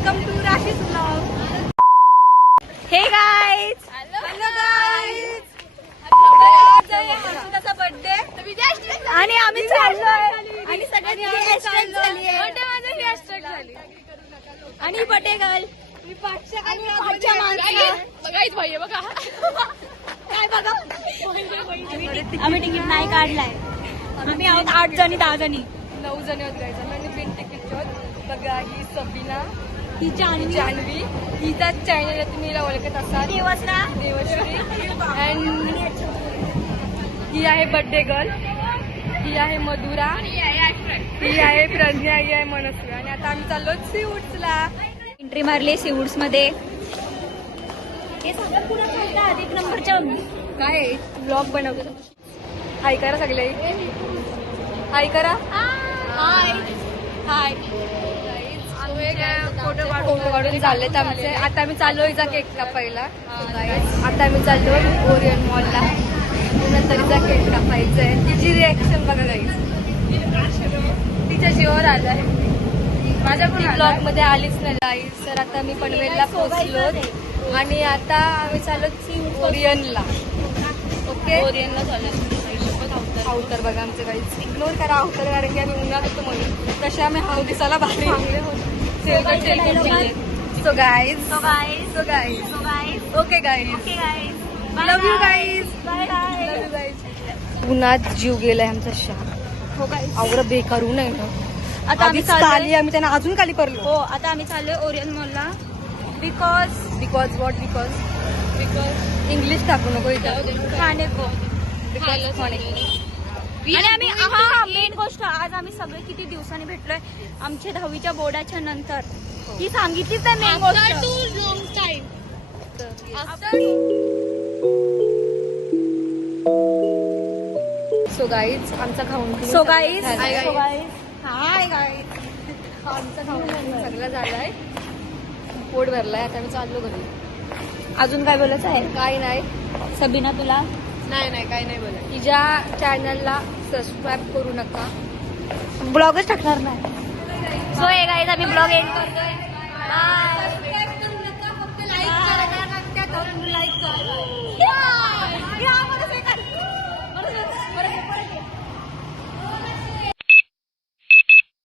Welcome to Rashi's vlog. Hey guys, hello guys, आज आहे हर्षदाचा birthday आणि आम्ही चाललोय आणि सगळ्यांनी हॅशटॅग झाली आहे आणि बर्थडे गर्ल काय बघा. आम्ही तिकीट नाही काढलाय. आम्ही आहोत 8 जणी 10 जणी 9 जण होत गायचं. आम्ही बिन तिकीट बघा. ही सबीना, ही जान्हवी, हिचा चॅनल तुम्ही ओळखत असाल, देवश्री. अँड ही आहे बर्थडे गर्ल, ही आहे मधुरा, ही आहे प्रज्ञा, ही आहे मनस्वी. आणि आता आम्ही चाललो सीवूड्सला. एंट्री मारली सीवूड्स मध्ये. हे सगळं पुढे चालतात 1 नंबरच्या. काय ब्लॉग बनवतो. हाय करा सगळे, हाय करा. हाय हाय. फोटो काढून झालेत आमचे. आता आम्ही चाललो हिचा केक कापायला. आता आम्ही चाललो ओरियन मॉलला. नंतर हिचा केक कापायचा आहे. तिची रिॲक्शन बघा गाईज. तिच्या जीवावर आलाय. माझ्या पण ब्लॉग मध्ये आलीच नाही गाईज. तर आता मी पनवेलला पोहोचलो आणि आता आम्ही चाललो ओरियनला. ओके, ओरियनला चाललो. अवतर बघा आमचं गाईज. इग्नोर करा अवतर, कारण की आम्ही उन्हात होतो म्हणून. तसे आम्ही हाव दिसायला भारी so guys. Okay guys, love you guys. उन्हात जीव गेलाय आमचा शाह. आवडं बेकार ऊन आहे ना. आता आम्ही खाली, आम्ही त्यांना अजून खाली पडलो. हो, आता आम्ही चाललोय ओरियन मॉलला. बिकॉज इंग्लिश टाकू नको इथं. खाणे को. बिकॉज आणि आम्ही हा मेन गोष्ट, आज आम्ही सगळे किती दिवसांनी भेटलोय आमच्या 10वीच्या बोर्डाच्या नंतर. ही सांगितलीच आहे मेन गोष्ट. सो गाईज आमचा खाऊन सो गाईज हाय गाईज. आमचा खाऊन सगळं झालाय, पोट भरलाय. आता आम्ही चाललो घरी. अजून काय बोलायचं आहे? काय नाही सबीना तुला? नाही काय नाही बोला. तिच्या चॅनलला सबस्क्राईब करू नका. ब्लॉगच टाकणार नाही. सो हे गाईज, आम्ही ब्लॉग एंड करतोय. बाय.